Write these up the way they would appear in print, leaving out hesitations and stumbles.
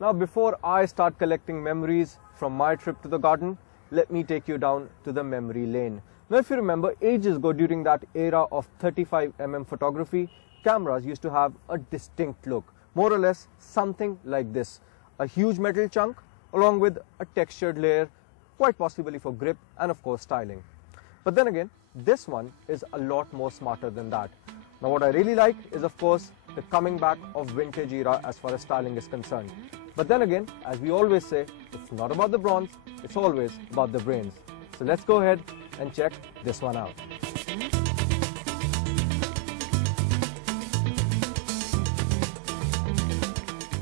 Now before I start collecting memories from my trip to the garden, let me take you down to the memory lane. Now if you remember, ages ago during that era of 35mm photography, cameras used to have a distinct look. More or less something like this. A huge metal chunk along with a textured layer, quite possibly for grip and of course styling. But then again, this one is a lot more smarter than that. Now what I really like is of course the coming back of vintage era as far as styling is concerned. But then again, as we always say, it's not about the bronze, it's always about the brains. So let's go ahead and check this one out.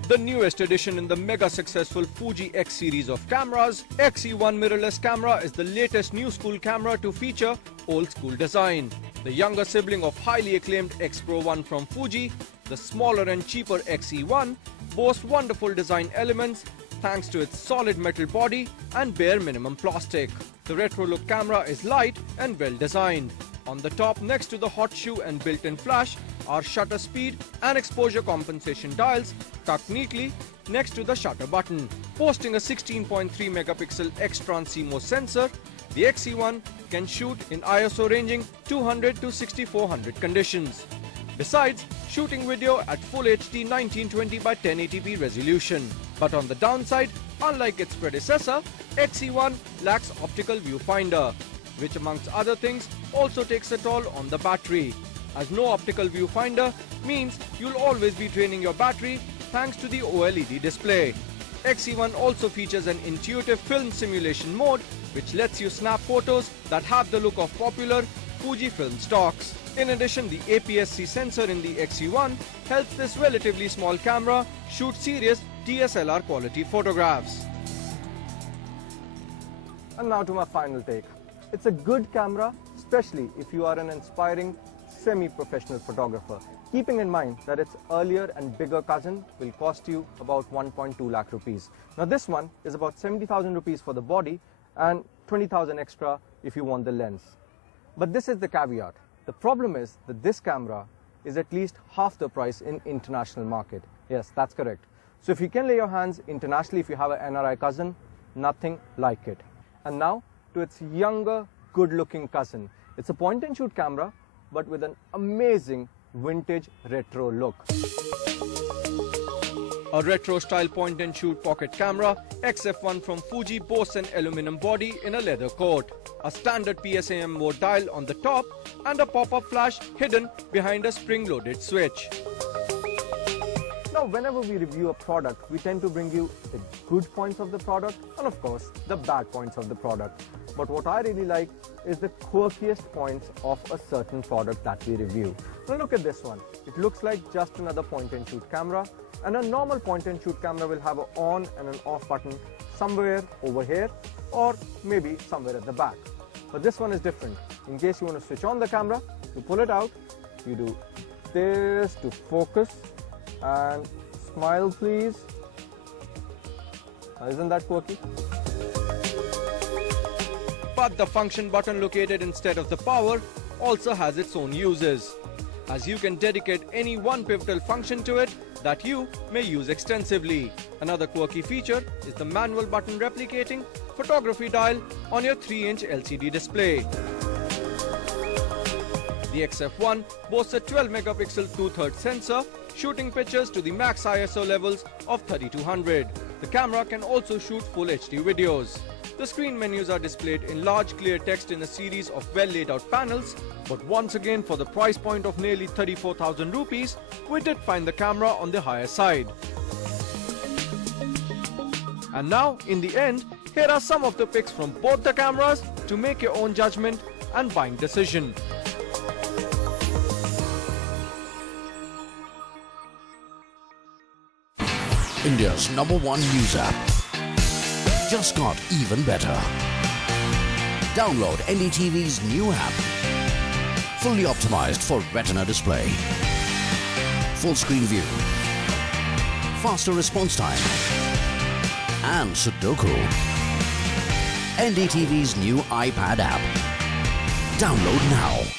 The newest addition in the mega successful Fuji X series of cameras, X-E1 mirrorless camera is the latest new school camera to feature old school design. The younger sibling of highly acclaimed X Pro 1 from Fuji, the smaller and cheaper X-E1 boasts wonderful design elements thanks to its solid metal body and bare minimum plastic. The retro look camera is light and well designed. On the top next to the hot shoe and built-in flash are shutter speed and exposure compensation dials tucked neatly next to the shutter button. Boasting a 16.3 megapixel X-Trans CMOS sensor, the X-E1 can shoot in ISO ranging 200 to 6400 conditions. Besides, shooting video at Full HD 1920 by 1080p resolution. But on the downside, unlike its predecessor, X-E1 lacks optical viewfinder, which amongst other things also takes a toll on the battery, as no optical viewfinder means you'll always be draining your battery thanks to the OLED display. X-E1 also features an intuitive film simulation mode which lets you snap photos that have the look of popular Fujifilm stocks. In addition, the APS-C sensor in the X-E1 helps this relatively small camera shoot serious DSLR quality photographs. And now to my final take. It's a good camera, especially if you are an inspiring semi-professional photographer, keeping in mind that its earlier and bigger cousin will cost you about 1.2 lakh rupees. Now this one is about 70,000 rupees for the body and 20,000 extra if you want the lens. But this is the caveat. The problem is that this camera is at least half the price in international market. Yes, that's correct. So if you can lay your hands internationally, if you have an NRI cousin, nothing like it. And now to its younger, good-looking cousin. It's a point-and-shoot camera, but with an amazing vintage retro look. A retro-style point-and-shoot pocket camera, XF1 from Fuji boasts an aluminum body in a leather coat, a standard PSAM mode dial on the top, and a pop-up flash hidden behind a spring-loaded switch. Now, whenever we review a product, we tend to bring you the good points of the product and, of course, the bad points of the product. But what I really like is the quirkiest points of a certain product that we review. Now look at this one. It looks like just another point-and-shoot camera, and a normal point-and-shoot camera will have an on and an off button somewhere over here or maybe somewhere at the back. But this one is different. In case you want to switch on the camera, you pull it out, you do this to focus, and smile please. Isn't that quirky? But the function button located instead of the power also has its own uses, as you can dedicate any one pivotal function to it that you may use extensively. Another quirky feature is the manual button replicating photography dial on your 3-inch LCD display. The XF1 boasts a 12 megapixel 2/3 sensor, shooting pictures to the max ISO levels of 3200. The camera can also shoot full HD videos. The screen menus are displayed in large clear text in a series of well laid out panels, but once again for the price point of nearly 34,000 rupees, we did find the camera on the higher side. And now, in the end, here are some of the pics from both the cameras to make your own judgment and buying decision. India's #1 news app just got even better. Download NDTV's new app. Fully optimized for Retina display. Full screen view. Faster response time. And Sudoku. NDTV's new iPad app. Download now.